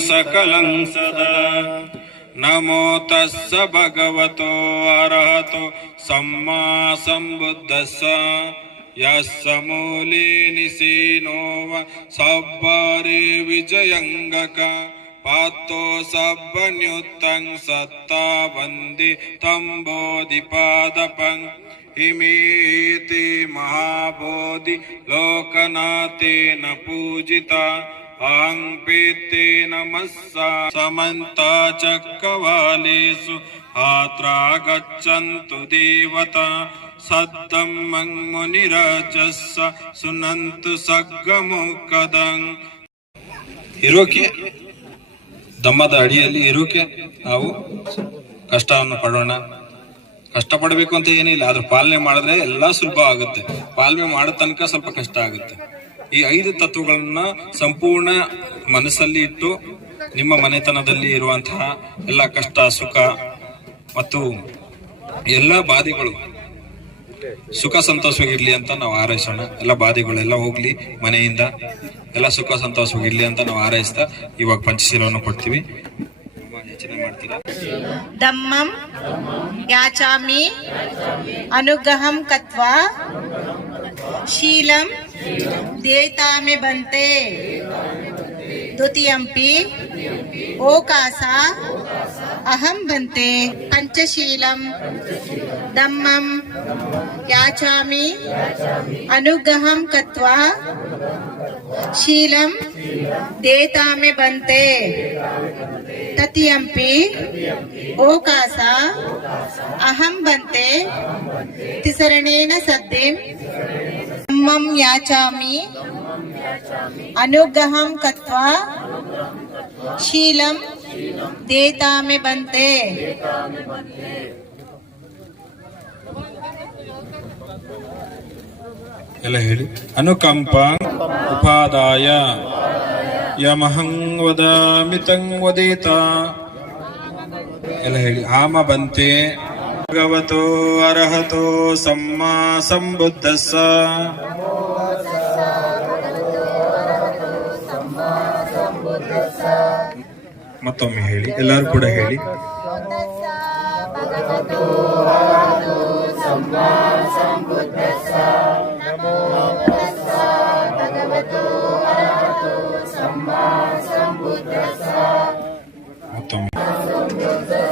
सकलं सदा। नमो तस्स भगवतो अरहतो सम्मा सम्बुद्धस्स। यस्य मूले निसीनो सब्बारे विजयङ्गक। पातो सब्बन्युत्तं सत्ता वंदे तं बोधिपादपं इमीति महाबोधि लोकनाथेन पूजिता। ಅಂ ಪೀತೆ ನಮಸ್ಸ, ಸಮಂತ ಚಕ್ಕವಾಲೇಸು ಆತ್ರ ಗಚ್ಚಂತು ದೇವತ, ಸದ್ದಂ ಮಂಗ್ ಮುನಿರಾಜಸ್ಸ ಸುನಂತು ಸಗ್ಗಮುಖದಂ ಇರೋಕೆ? ದಮ್ಮದ ಅಡಿಯಲ್ಲಿ ಇರೋಕೆ ನಾವು ಕಷ್ಟವನ್ನು ಪಡೋಣ. ಕಷ್ಟಪಡಬೇಕು ಅಂತ ಏನಿಲ್ಲ, ಆದ್ರೆ ಪಾಲನೆ ಮಾಡಿದ್ರೆ ಎಲ್ಲಾ ಸುಲಭ ಆಗುತ್ತೆ. ಪಾಲನೆ ಮಾಡೋ ತನಕ ಸ್ವಲ್ಪ ಕಷ್ಟ ಆಗುತ್ತೆ. ಈ ಐದು ತತ್ವಗಳನ್ನ ಸಂಪೂರ್ಣ ಮನಸ್ಸಲ್ಲಿ ಇಟ್ಟು ನಿಮ್ಮ ಮನೆತನದಲ್ಲಿ ಇರುವಂತಹ ಎಲ್ಲ ಕಷ್ಟ, ಸುಖ ಮತ್ತು ಎಲ್ಲ ಬಾಧೆಗಳು, ಸುಖ ಸಂತೋಷವಾಗಿರ್ಲಿ ಅಂತ ನಾವು ಹಾರೈಸೋಣ. ಎಲ್ಲ ಬಾಧೆಗಳೆಲ್ಲ ಹೋಗ್ಲಿ ಮನೆಯಿಂದ. ಎಲ್ಲ ಸುಖ ಸಂತೋಷವಾಗಿರ್ಲಿ ಅಂತ ನಾವು ಹಾರೈಸ್ತಾ ಇವಾಗ ಪಂಚಶೀಲವನ್ನು ಕೊಡ್ತೀವಿ. ದಮ್ಮಂ ಯಾಚಾಮಿ ಅನುಗ್ರಹಂ ಕತ್ವಾ ಶೀಲಂ देवता में बनते। द्वितीयपि, ओकासा अहम बनते। पंचशीलम, दम्मम याचा अनुग्रह कत्वा शीलम देता में बनते। तृतीयपि, ओकासा अहम बनते। तिसरणेन सद्दिम ದಮ್ಮಂ ಯಾಚಾಮಿ ಅನುಗ್ರಹಂ ಕತ್ವಾ ಶೀಲಂ ದೇತಾಮೆ ಬಂತೆ ಎಲ್ಲ ಹೇಳಿ. ಅನುಕಂಪ ಉಪಾದಾಯ. ಯಮಹಂ ವದಾಮಿ ತಂಗ್ ವದೇತ. ಎಲ್ಲ ಹೇಳಿ. ಆಮ ಬಂತೆ. ಭಗವತೋ ಅರ್ಹತೋ ಸಮ್ಮಾ ಸಂಬುದ್ಧಸ್ಸ ಮತ್ತೊಮ್ಮೆ ಹೇಳಿ ಎಲ್ಲರೂ ಕೂಡ ಹೇಳಿ. ಮತ್ತೊಮ್ಮೆ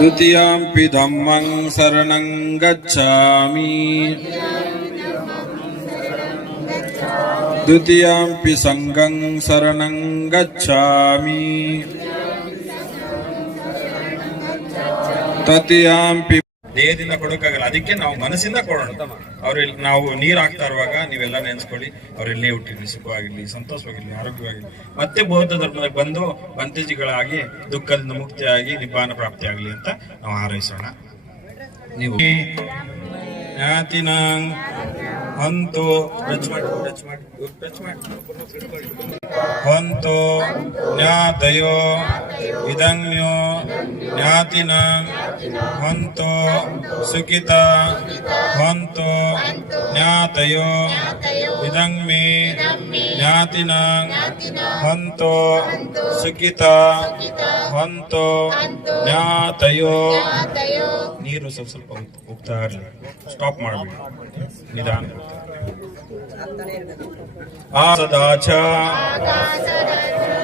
द्वितीयाम्पि धम्मं शरणं गच्छामि द्वितीयाम्पि सङ्गं शरणं गच्छामि तृतीयाम्पि ದೇಹದಿಂದ ಕೊಡೋಕ್ಕಾಗಲ್ಲ. ಅದಕ್ಕೆ ನಾವು ಮನಸ್ಸಿಂದ ಕೊಡೋಣ. ಅವ್ರು ನಾವು ನೀರು ಹಾಕ್ತಾ ಇರುವಾಗ ನೀವೆಲ್ಲ ನೆನ್ಸ್ಕೊಳ್ಳಿ. ಅವರೆಲ್ಲೇ ಹುಟ್ಟಿರ್ಲಿ ಸುಖವಾಗಿರ್ಲಿ ಸಂತೋಷವಾಗಿರ್ಲಿ ಆರೋಗ್ಯವಾಗಿರ್ಲಿ. ಮತ್ತೆ ಬೌದ್ಧ ಧರ್ಮದಲ್ಲಿ ಬಂದು ಬಂತೇಜಿಗಳಾಗಿ ದುಃಖದಿಂದ ಮುಕ್ತಿಯಾಗಿ ನಿಬ್ಬಾನ ಪ್ರಾಪ್ತಿ ಆಗಲಿ ಅಂತ ನಾವು ಹಾರೈಸೋಣ. ನೀವು ಹಂತು. ಹಂತು ಜ್ಞಾತಯೋ. ಇದನ್ಯೋ ಜ್ಞಾತಿನ ಹಂತು ಸುಖಿತ ಹಂತು ಜ್ಞಾತಯೋ ಇದನ್ಮೇ ಜ್ಞಾತಿನ ಹಂತು ಸುಖಿತ ಹಂತು ಜ್ಞಾತಯೋ. ನೀರು ಸ್ವಲ್ಪ ಸ್ವಲ್ಪ ಹೋಗ್- ಹೋಗ್ತಾ ಇರಲಿ. ಸ್ಟಾಪ್ ಮಾಡಬೇಡಿ. ನಿಧಾನ. ಆ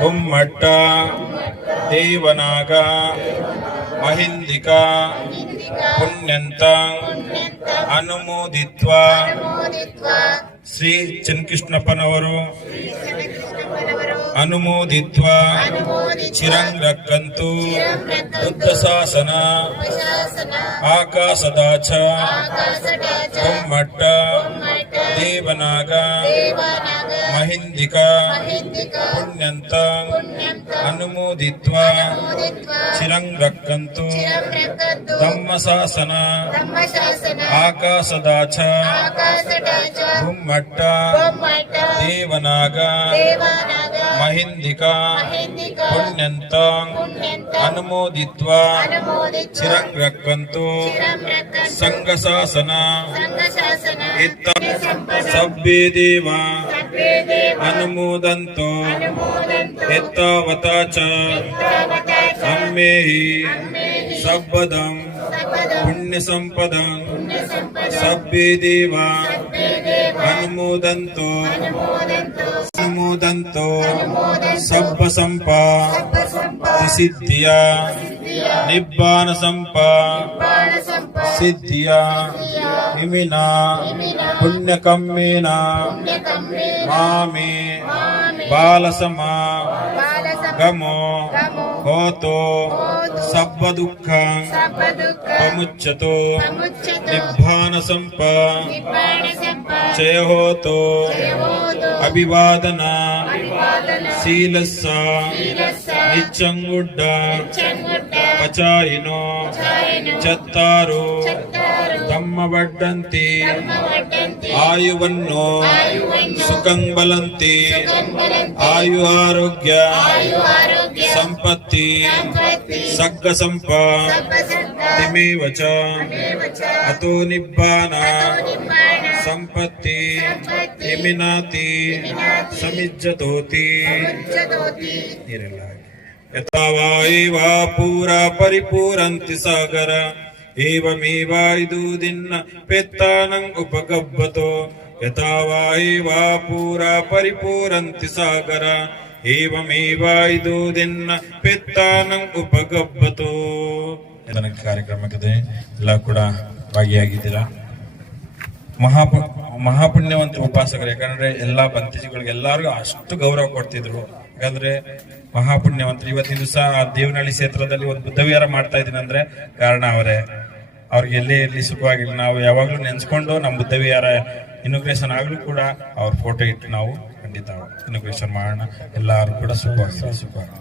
ಗುಮ್ಮಟ್ಟ ದೇವನಾಗ ಮಹಿಂದಿಕ ಪುಣ್ಯಂತ ಅನುಮೋದಿತ್ವ ಶ್ರೀ ಚನ್ಕೃಷ್ಣಪ್ಪನವರು ಅನುಮೋದಿತ್ವ ಚಿರಂಗಕ್ಕಂತು ಬುದ್ಧ ಶಾಸನ ಆಕಾಶದಾಚ ಕುಮ್ಮಟ್ಟ దేవనాగ మహిందిక పుణ్యంత అనుమోదిత్వా చిరం రక్కంతు ధమ్మ శాసన ఆకాశదాచ బొమ్మట్ట దేవనాగ మహిందిక పుణ్యంత అనుమోదిత్వా చిరం సంఘ శాసన ఇద్దం సభ్యే దేవా అనుమోదంతో ఎత్తావత అమ్మేహి సబ్బదం పుణ్య సంపదం సభ్యే దేవా అనుమోదంతో అనుమోదంతో సబ్బ సంప సిద్ధియా నిబ్బాన సంప సిద్ధియా ఇమినా పుణ్యకమ్మేనా? మామే బాలసమా గమో హోతో సబ్బ దుఃఖం ప్రముచ్యతో నిబ్బాన సంప చేహోతో అభివాదన శీలస్స నిచ్చంగుడ్డ పచాయినో చెత్తారు ಅನುಮೋದಂತು ಅನುಮೋದಂತು ಸಬ್ಬ ಸಂಪ ಸಬ್ಬ ಸಂಪ ಸಿದ್ಧಿಯ ಸಿದ್ಧಿಯ ನಿಬ್ಬಾನ ಸಂಪ ಬಾಣ ಸಂಪ ಸಿದ್ಧಿಯ ಇಮಿನ ಪುಣ್ಯ ಕಮ್ಮಿನ ಪುಣ್ಯ ಕಮ್ಮಿ ಮಾಮಿ ಮಾಮಿ ಬಾಲಸಮ ಬಾಲ ಸಂಪ ಗಮೋ ಗಮೋ ಹೋತು ಹೋತು ಸಬ್ಬ ದುಃಖ ಸಬ್ಬ ದುಃಖ ಪ್ರಮುಚ್ಚತು ಪ್ರಮುಚ್ಚತು ನಿಬ್ಬಾನ ಸಂಪ ನಿಬ್ಬಾಣ ಸಂಪ ಜಯ ಹೋತು ಜಯೋದು ಅಭಿವಾದನ ಅಭಿವಾದನ ಶೀಲಸ್ಸ ಶೀಲಸ್ಸ ನಿಚ್ಚಂಗುಡ್ಡ ನಿಚ್ಚಂಗುಡ್ಡ ಪಚಾಯಿನೋ ಚಾಯನು ಚತ್ತಾರು ಚತ್ತಾರು ತಮ್ಮಬಡ್ಡಂತಿ ಧಮ್ಮವಡ್ಡಂತಿ ಆಯುವನ್ನು ಸುಖಂಬಲಂತಿ ಆಯು ಆರೋಗ್ಯ. ಸಂಪತ್ತಿ. ಸಕ್ಕ ಸಂಪ. ತಿಮೇವಚ. ಅತೋ ನಿಬ್ಬಾನ. ಸಂಪತ್ತಿ. ಯಮಿನಾತಿ ಸಮಿಜ್ಜತೋತಿ. ಇರಲ್ಲ ಹಾಕಿ. ಪೂರ ಪರಿಪೂರಂತಿ ಸಾಗರ. ದಿನ್ನ ಪೆತ್ತಾನಂ ಉಪಗಬ್ಬತೋ ಏವ ಪೂರ ಪರಿಪೂರಂತಿ ಸಾಗರ. ಏವಮೇವ ಇದು ದಿನ್ನ ಪೆತ್ತಾನಂ ಉಪಗಬ್ಬತೋ ಇದನ್ನ ಕಾರ್ಯಕ್ರಮಕ್ಕೆ ಎಲ್ಲ ಕೂಡ ಭಾಗಿಯಾಗಿದ್ದೀರಾ? ಮಹಾಪ, ಮಹಾಪುಣ್ಯವಂತ ಉಪಾಸಕರು, ಯಾಕಂದ್ರೆ ಎಲ್ಲಾ ಬಂತಿಜಿಗಳಿಗೆ ಎಲ್ಲಾರ್ಗು ಅಷ್ಟು ಗೌರವ ಕೊಡ್ತಿದ್ರು. ಯಾಕಂದ್ರೆ ಮಹಾಪುಣ್ಯವಂತರು, ಇವತ್ತಿನ ದಿವಸ ಆ ದೇವನಹಳ್ಳಿ ಕ್ಷೇತ್ರದಲ್ಲಿ ಒಂದು ಬುದ್ಧವಿಹಾರ ಮಾಡ್ತಾ ಇದೀನಿ ಅಂದ್ರೆ ಕಾರಣ ಅವರೇ. ಅವ್ರಿಗೆ ಎಲ್ಲೇ ಇರಲಿ ಸುಖವಾಗಿರಲಿ, ನಾವು ಯಾವಾಗಲೂ ನೆನೆಸ್ಕೊಂಡು ನಮ್ಮ ಬುದ್ಧ ವಿಹಾರ ಇನಾಗ್ರೇಷನ್ ಆಗ್ಲೂ ಕೂಡ ಅವ್ರ ಫೋಟೋ ಇಟ್ಟು ನಾವು ಖಂಡಿತ ಇನಾಗ್ರೇಷನ್ ಮಾಡೋಣ. ಎಲ್ಲರೂ ಕೂಡ ಸುಖವಾಗಿ ಸುಖವಾಗಿ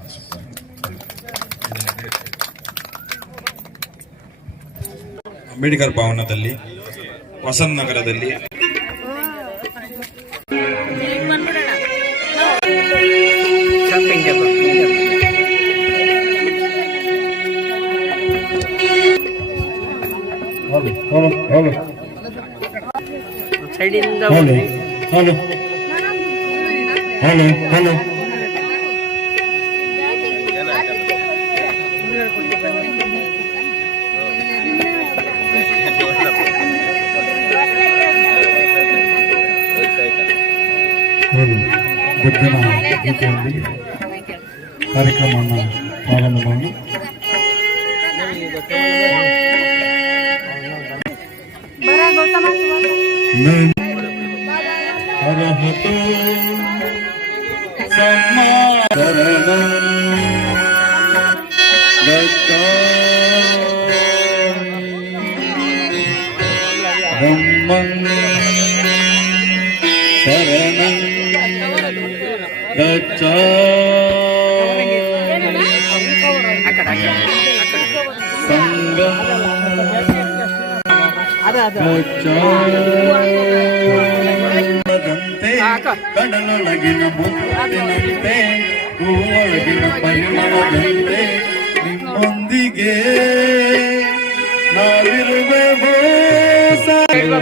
ಅಂಬೇಡ್ಕರ್ ಭವನದಲ್ಲಿ, ವಸಂತ ನಗರದಲ್ಲಿ ಸೈಡಿಂದ ಹಲೋ ಹಲೋ ಹಲೋ ಹಲೋ ಬುದ್ಧನ ಗೀತೆಯೊಂದಿಗೆ ಕಾರ್ಯಕ್ರಮವನ್ನು ಪ್ರಾರಂಭ ಮಾಡಿ. അർഹത്തെ സമാരണം ബ്രഹ്മം ശരണം സംഗം അതെ അതെ ಮುಚ್ಚಾದಂತೆ ಕಡಲೊಳಗಿನ ಮುತ್ತಿನಂತೆ ಹೂವೊಳಗಿನ ಪರಿಮಳದಂತೆ ನಿಮ್ಮೊಂದಿಗೆ ನಾವಿರುವೆವೋ. ಸಾಯುವ